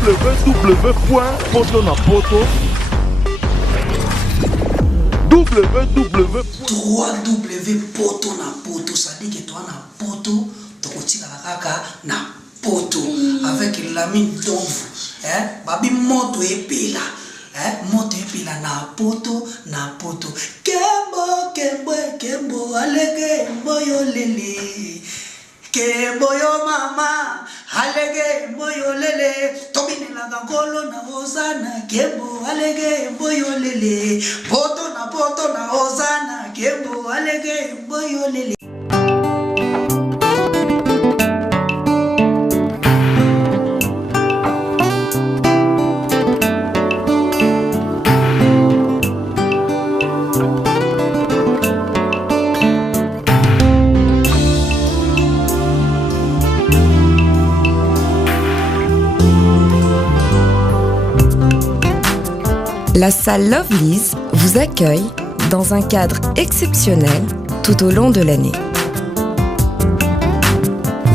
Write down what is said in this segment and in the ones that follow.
www.potonapoto www.potonapoto, ça dit que toi na poto, tokotika la kaka na poto avec l'ami d'ombre, babi moto epela. Moto epela na poto kembo alege moyo lele kembo yo mama alege moyo lele tobine la gangolo na hosana kembo alege moyo lele poto na hosana kembo alege moyo lele. La salle Lovely's vous accueille dans un cadre exceptionnel tout au long de l'année.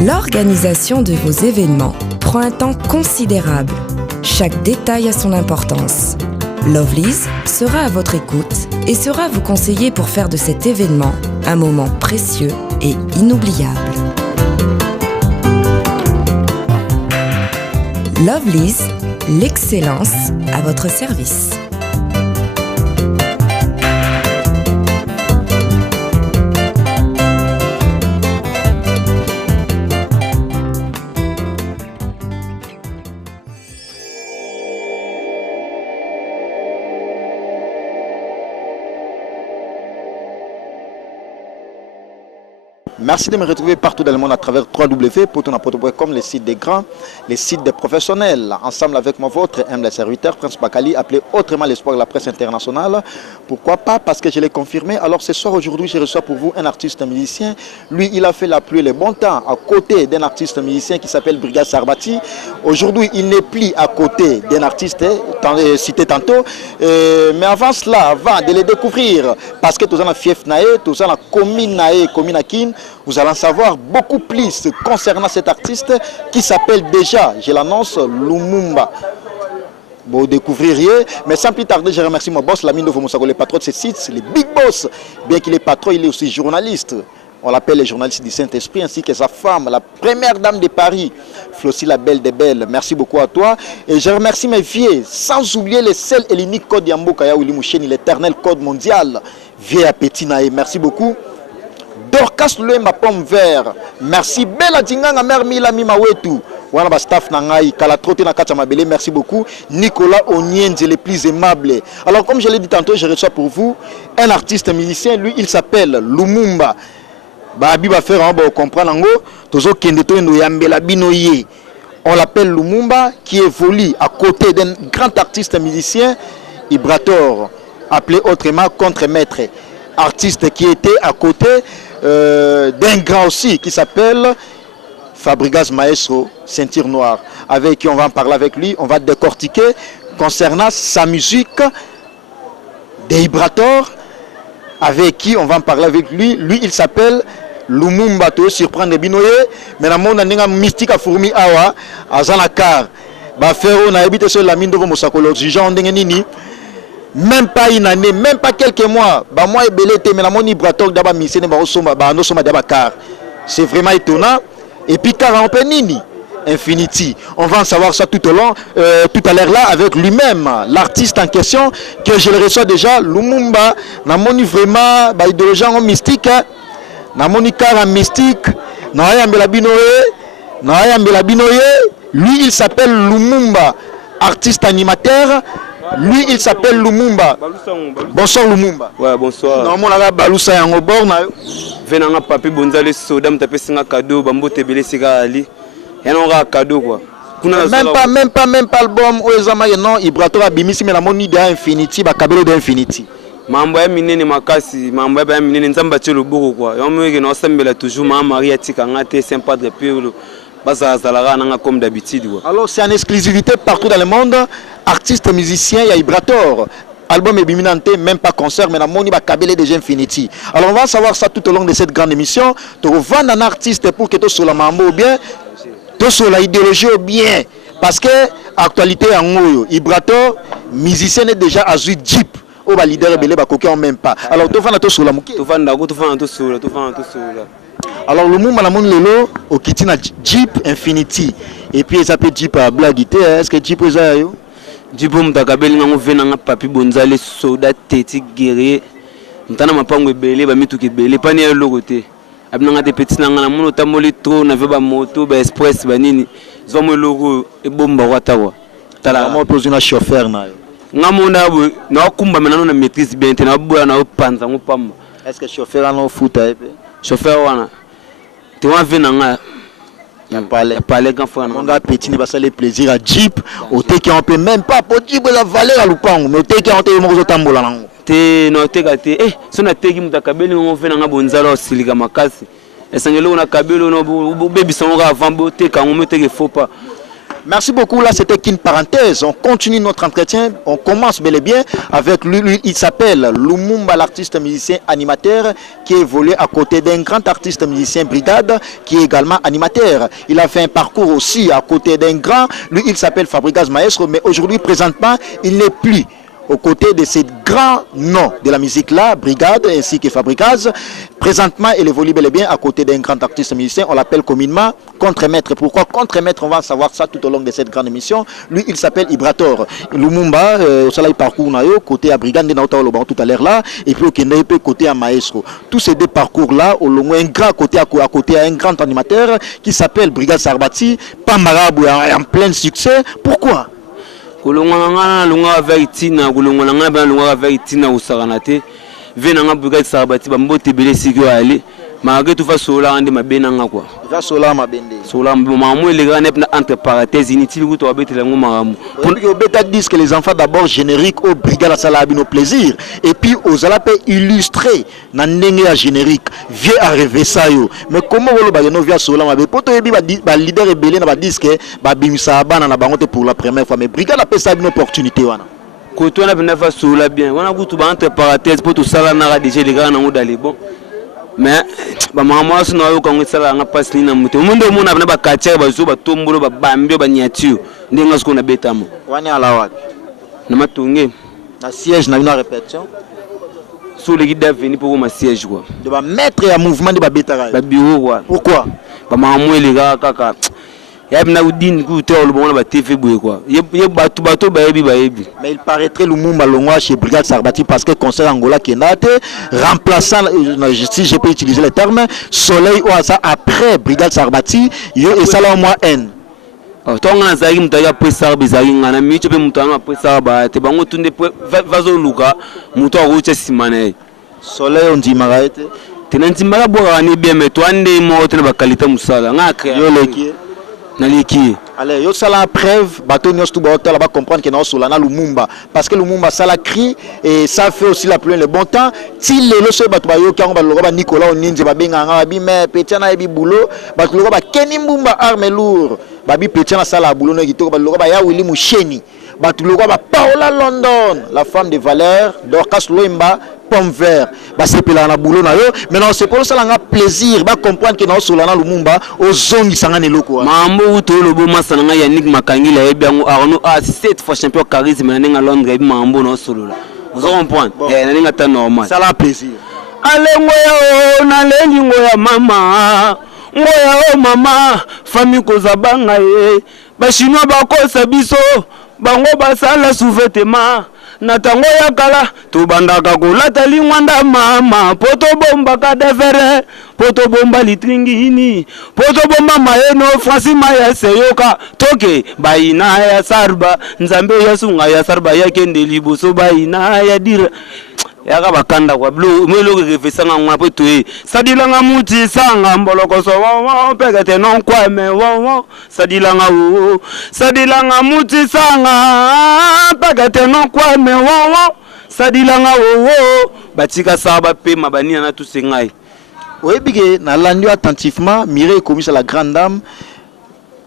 L'organisation de vos événements prend un temps considérable. Chaque détail a son importance. Lovely's sera à votre écoute et sera vous conseiller pour faire de cet événement un moment précieux et inoubliable. Lovely's, l'excellence à votre service. Merci de me retrouver partout dans le monde à travers www.potonapoto.com, les sites des grands, les sites des professionnels. Ensemble avec moi, votre humble serviteur, Prince Bakali, appelé autrement l'espoir de la presse internationale. Pourquoi pas? Parce que je l'ai confirmé. Alors ce soir, aujourd'hui, je reçois pour vous un artiste musicien. Lui, il a fait la pluie et le bon temps à côté d'un artiste musicien qui s'appelle Brigade Sarbati. Aujourd'hui, il n'est plus à côté d'un artiste cité tantôt. Mais avant cela, avant de les découvrir, parce que tout ça, fief nae, tout ça, commune nae, commune akin, vous allez en savoir beaucoup plus concernant cet artiste qui s'appelle déjà, je l'annonce, Lumumba. Vous découvrirez, mais sans plus tarder, je remercie mon boss, Lamine Moussako, le patron de ce site, le big boss. Bien qu'il est patron, il est aussi journaliste. On l'appelle le journaliste du Saint-Esprit, ainsi que sa femme, la première dame de Paris, Flossie la belle des belles. Merci beaucoup à toi. Et je remercie mes vieux, sans oublier le seul et l'unique code Yamboka Willy Moucheni, l'éternel code mondial. Vieux appétit nae, merci beaucoup. Dorcas Loué ma pomme vert. Merci. Bella Dinganga mère Mila Mimawetu. Wana ba staff nangai kala troté na kata mabele. Merci beaucoup. Nicolas Onienze le plus aimable. Alors comme je l'ai dit tantôt, je reçois pour vous un artiste musicien. Lui, il s'appelle Lumumba. Ba biba faire on va comprendre ngo tozo kende to ndo yambela binoye. On l'appelle Lumumba qui évolue à côté d'un grand artiste musicien Ibrator, appelé autrement contre-maître. Artiste qui était à côté d'un grand aussi qui s'appelle Fabregas Maestro, ceinture noire, avec qui on va en parler avec lui, on va décortiquer concernant sa musique d'Ibrator, avec qui on va en parler avec lui. Lui, il s'appelle Lumumba, to surprendre binoye, mais la monde a mystique à fourmi awa, à Zanakar, ba faire on a habité sur la mine de Moussako, genre nini. Même pas une année, même pas quelques mois, bah moi et belete mais la mon Ibrator d'aba misene ba osoma ba no soma d'aba car. C'est vraiment étonnant. Et puis car en penini Infinity. On va en savoir ça tout au long, tout à l'heure là avec lui-même, l'artiste en question que je le reçois déjà, Lumumba. Na moni vraiment ba idéologie en mystique, na moni car en mystique, na yambela binoye, lui il s'appelle Lumumba, artiste animateur. Lui, il s'appelle Lumumba. Bonsoir Lumumba. Ouais, bonsoir. Normalement, là, Baloussa est en bord. Venanga papi bonzale soda mtape singa cadeau bambo tebele sika ali. Et on aura cadeau quoi. Même pas album Oezama non Ibrator abimisi mais la moni de Infinity ba kabelo de Infinity. Mambo ya minene makasi, mambo ya minene nzamba tshelo boko quoi. Yo mweke na osambela toujours mama Maria tika ngate saint padre pure. Comme d'habitude. Alors c'est en exclusivité partout dans le monde, artiste musicien, il y a Ibrator. Album est biminante, même pas concert, mais la moni va cabler déjà Infinity. Alors on va savoir ça tout au long de cette grande émission. Tu revends un artiste pour que tu sois la mambo ou bien, tu sois la idéologie ou bien. Parce que actualité en ngoyo Ibrator musicien est déjà à Jeep au leader belé ba koké en même pas alors to fana to sola muki to fanda ko to fana to sola alors le monde na mon lelo au kitina Jeep Infinity et puis ils appellent Jeep à blaguité est-ce que Jeep eza yo Jeep mutakabeli nga vena nga papi bonzale soldat teti guerrier ntana mapango ebele ba mituki ebele pani ya logote abinanga te petit nanga na mono tamoli trop na ve ba moto ba express ba nini zomo logo e bomba watawa tala mo pose na chauffeur na yo ngamonda bo na kumba menano na maîtrise bien te na boya na opanza ngopamba est-ce que chauffeur na futa ebe chauffeur wana te wa vena nga parler quand frère on a petit ne va ça les plaisir à Jeep au te qui on peut même pas pour Jeep la valeur à lupango mais au te qui on te mo tambola nango te no te ka te so na te ki mutakabeli ngo vena nga bonzala osilika makasi esangelo na kabelo no bebi songo avant bo te ka ngo te ke faut pas. Merci beaucoup. Là, c'était qu'une parenthèse. On continue notre entretien. On commence bel et bien avec lui. Il s'appelle Lumumba, l'artiste musicien animateur qui évolue à côté d'un grand artiste musicien Brigade qui est également animateur. Il a fait un parcours aussi à côté d'un grand. Lui, il s'appelle Fabregas Maestro. Mais aujourd'hui, présentement, il n'est plus aux côtés de ces grands noms de la musique-là, Brigade ainsi que Fabregas. Présentement, il évolue bel et bien à côté d'un grand artiste musicien. On l'appelle communément Contre-Maître. Pourquoi Contre-Maître? On va savoir ça tout au long de cette grande émission. Lui, il s'appelle Ibrator. Lumumba, au salaire parcours côté à Brigade, tout à l'heure là, et puis au Kenya, côté à Maestro. Tous ces deux parcours-là, au long un grand côté à côté à un grand animateur qui s'appelle Brigade Sarbati, pas marabout, en plein succès. Pourquoi? Kulungana lunga veritina kulungana ngaba lunga veritina usaganate vena ngabuka Sarbati bambote bele sikyo ali maage tu fa sola ande mabena ngakwa va sola mabende sola mamu elega na entre parenthèses inutile ku to abetela ngomaramu pour que beta disent que les enfants d'abord générique au Brigade la sala abino plaisir et puis aux ala pe illustrer na ndenge ya générique vieux à rêver ça yo mais comment volo ba no via sola mabe poto yebi ba leader rebelle na ba disque ba bimisa bana na bango te pour la première fois mais Brigade a pe ça une opportunité wana ko to na bena fa sola bien wana ku tu ba entre parenthèses pour tout sala na déjà les gars na ngudali bon mais ba mama so na yo ka ngitsala nga pasini na mutu mundo mona bana ba kacha ba zo ba tombolo ba bambio ba nyatio ndenga siko na betamo wani ala wapi na matunge na siège na une répétition sur les guides venir pour ma siège quoi de ba mettre ya mouvement de ba betara ba bureau quoi pourquoi ba mama les gars kaka ya bina udini ku te lo bona ba TV boye quoi ye bato ba yebi mais il paraîtrait Lumumba longwa chez Brigade Sarbati parce que concert Angola qui nate remplaçant si je peux utiliser le terme soleil ou ça après Brigade Sarbati yo et ça là au moins N tonga zaki mutaya pressar bizaki ngana micho pe mutana pressar ba te bango tunde vazo luka muto aruche simane soleil on dit maraete tenanti mara boka ni bien mais toi ndé mo tena ba qualité musala ngaka yo leki na leki allez yo sala preuve bato nyos tout ba va comprendre que na solana Lumumba parce que Lumumba ça la crie et ça fait aussi la pluie le bon temps ti lelo so bato ba yo kango ba loba Nicolas Oninze ba benga nga bi mais petiana ebi boulot bato loba Kenny Mbumba arme lourd babi petiana sala boulot no kitoko ba loba ya Willy Musheni bato loba Paola London la femme de valeur Dorcas Loimba pomme vert ba sepela na boulot na yo maintenant c'est pour ça nga plaisir ba comprendre que na solana Lumumba ozongi sanga neloko mambo to lobo masana nga Yannick Makangila ebiango arno a 7 fois champion charisme na nga Londres ebi mambo na solola vous comprendre na nga ta normal ça la plaisir ale ngoya na lengi ngoya mama ngoya o mama famille kozabanga ye ba chinois ba kosa biso bango basala souvetement na tango ya kala tubandaka kolata lingwanda mama poto bomba kadevere poto bomba litringini poto bomba maeno Francis Maya seyoka toke baina ya sarba nzambe ya sunga ya sarba ya kende liboso baina ya dira yaka bakanda kwa blue melo refesanga ngwa poto e sadilanga muti sanga mboloko so wo pegete non kwa me wo sadilanga wo sadilanga muti sanga pegete non kwa me wo sadilanga wo batika saba pe mabania na tout sengai oyebike na landi attentivement Mireille commis à la grande dame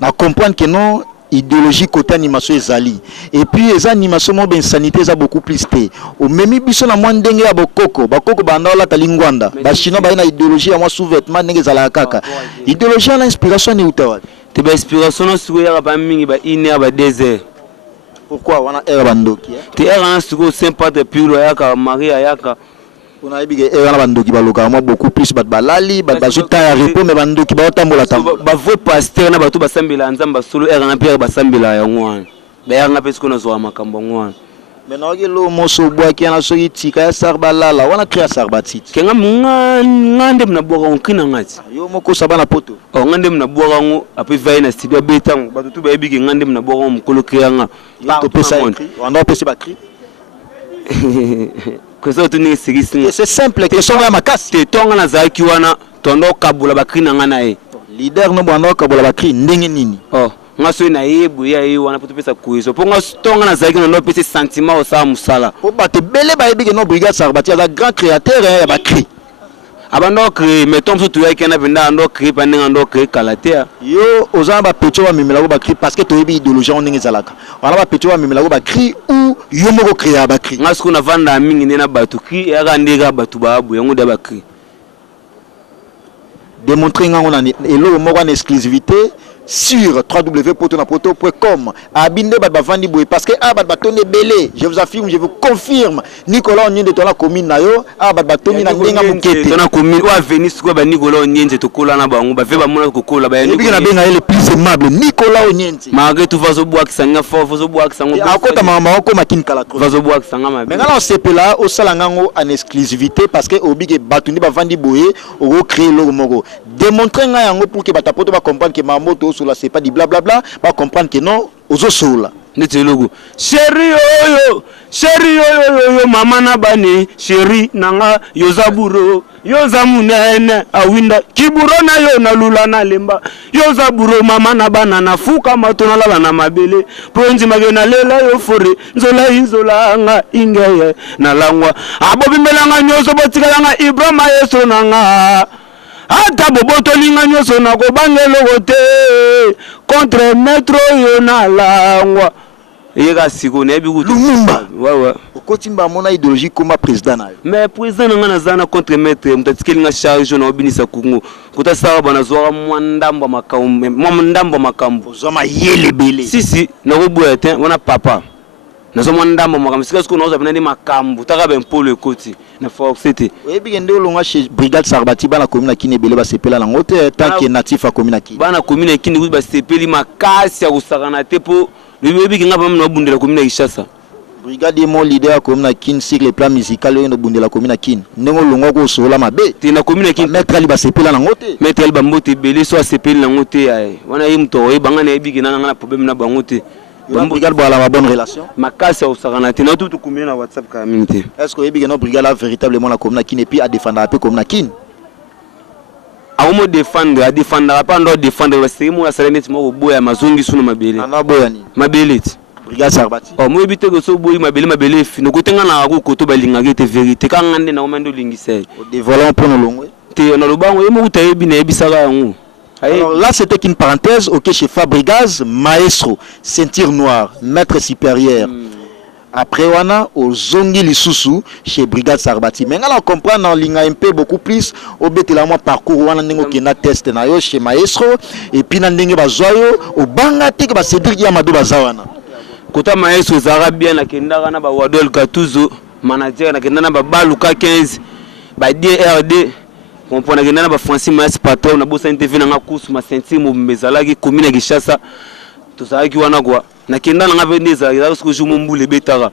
na comprendre que non idéologie côté animation ezali et puis les animations mo ben sanité ça beaucoup plus té au memi biso na mwa ndenge ya bokoko banda la talingwanda ba chinois ba ina idéologie ya mwa sous-vêtement ndenge zala kaka idéologie na inspiration ni utawa te ba inspiration no suko ya ba mingi ba ine ba désert Pourquoi on a air bandoki? Te air un suko sympa de pilo yaka Maria yaka. On a dit air bandoki baloka moi beaucoup plus balali bazuta ya repos mais bandoki ba tambola tambola. Ba vrai pasteur na bato basambela nzamba solo air na pierre basambela ya ngwana. Ba air na pesi ko na zo makambo ngwana. Mais non lo moso boa ki na soki tika ya sarbalala wana créa sarbatiti. Kenga ngande mna boka onkina ngati. Yo moko sabana poto. O ngande mna boka ngo ape vai na studio betango bato tu ba ebiki ngande mna boka mukolo créanga. To pesa on doit pesa ba cri. C'est simple que son ya makasi te tonga na zaki wana tondo kabula ba cri na ngana e. Leader no bwana kabula ba cri ndenge nini? Oh. Ngaso na yebu ya yi wana poto pesa kuiso po ngastonga na zaki na pesa sentiment au sa musala po bato bele ba yebi que no brigade Sarbati ya grand créateur ya ba cri abando créer mettons surtout ya kena benda ndo créer pandinga ndo créer kalatea yo ozana ba pecho ba mimela ba cri parce que to yebi idéologie on ndenge zalaka wana ba pecho ba mimela ba cri ou yo moko créer ba cri ngaso na vanda mingi ndena batu cri ya kandika batu babu yango da ba cri démontrer ngana na elo moko en exclusivité sur www.potonapoto.com abinde bavandi boy parce que batone belé je vous affirme je vous confirme Nicolas Onyende tona commune na yo batoni na ndenga mukete tona commune wa venir ko ba Nicolas Onyende to kola na bango ba ve ba mona ko kola ba yango na benga le plus aimable Nicolas Onyende malgré tout vazo boa kisanga fo vazo boa kisanga akota mama ko makini kala trop vazo boa kisanga ma mais ngala on sepela au salangango en exclusivité parce que obige batundi bavandi boye o créer lo moko démontrer nga yango pour que batapoto ba comprendre que mamoto sur la c'est pas du blablabla va comprendre que non aux sola nete logo chéri yo mama na bani chéri nanga yozaburo yozamunene awinda kiburo na yo na lula na lemba yozaburo mama na bana na fuka matona la na mabele ponzi magena lela yo fore nzola nga ingeye na langwa abobimelanga nyoso botikalanga Ibrahima yeso nanga ata boboto linga nyoso na ko bangelo gote contre metro yo na langwa yega siko na bi kutu Lumumba ouais okotimba mona idéologie comme président na mais président nga zana contre metro mutatikeli nga charge na obinisa kungu kuta sawa bana zwa mwandambo makambo zoma yele bele si na ko boyete wana papa nazo mwandambo makambo sika siko nazo bina ni makambo taka ben polo ekoti na forcete oyebi ngende olonga chez brigade Sarbati bana commune kine bele ba sepela na ngote tant que natif a commune kine bana commune kine ba sepeli makasi ya kusakana te po oyebi nga ba mna bundela commune Ishasa brigade mon leader a commune kine sur le plan musical yo no bundela commune kine ndenge olonga ko sola mabe te na commune kine maître ali ba sepela na ngote maître ali ba mbote bele so sepeli na ngote ay wana yimto oyebanga na yebi na na problème na bangote brigade boala ma bonne relation makasi au sakana te na tout combien na WhatsApp ka minute est-ce que yebi no brigade a véritablement la commune kine et puis à défendre un peu commune kine a mo défendre a défendre pas ndo défendre ba semo na saleneti mo boya mazungi sunu mabele ana boya ni mabele brigade Sarbati o mo ebite ko so boyi mabele fino ko tenga na ko to balinga ke te vérité ka ngande na o mando lingise o dévoilant pour no longwe te na lubango yemo utayebi na ebisaka yango. Alors là, c'était qu'une parenthèse. Ok, chez Fabrigaz, maestro, ceinture noire, maître supérieur. Après, on a au Zongi Lisusu chez Brigade Sarbati. Mais on comprend dans l'INGAMP beaucoup plus. Au Bétélamoi parcours, on a un test chez maestro. Et puis, on a un bazoyo. Au Bangatek, on a Cédric Yamadou Bazawana. Kota maestro Zarabia, na Kendara, na Wadol Katuzo, manager, na Kendara, na Baluka 15, ba DRD. Comprendre que na ba Francis Mas patron na bosa interview na kusu ma sentir mo mezalaki commune Kishasa to saki wana kwa na kenda na ngabendeza ya ko jumu mbule betara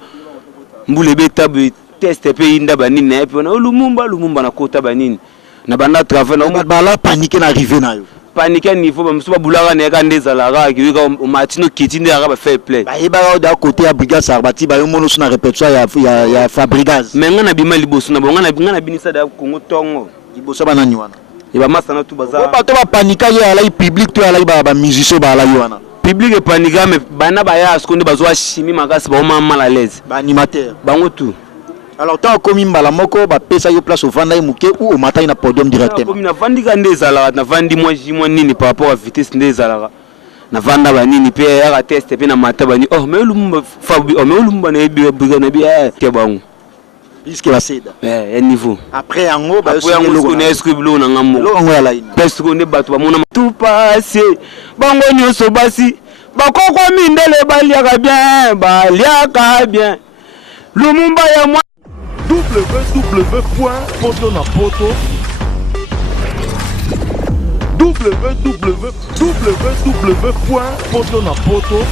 be test pe inda banini na pe na Lumumba na kota banini na banda travail na bala panique na arriver na yo panique niveau ba msuba bulaka na ka ndeza la ka ki ka Martino Kitinde ya ba fair play ba yeba da côté ya Brigade Sarbati ba yo mono na répétition ya Fabrigaz mais ngana bima liboso na bonga na binisa da Kongo tongo liboso bana ni wana iba masana tu baza ba to ba panika ya la public to ya la ba musicien ba la wana public e panika me bana ba ya skonde bazwa chimie makasi ba ma mal à l'aise ba animateur bango tout alors tant comme mbala moko ba pesa yo place au vanda muke ou au matin na podium directement comme na vandi ka ndezala na vandi moi nini par rapport à vitesse ndezala na vanda ba nini pe ya test pe na mata bani oh mais Lumumba fabi oh mais Lumumba na bi na bi te bango puisque va céder niveau après en haut ba yo connais scriblo na ngamo lo ngo ya line parce qu'on est bato ba mona tout passé bango nyoso basi bakoko mindele baliaka bien Lumumba ya moi www.potonapoto www.potonapoto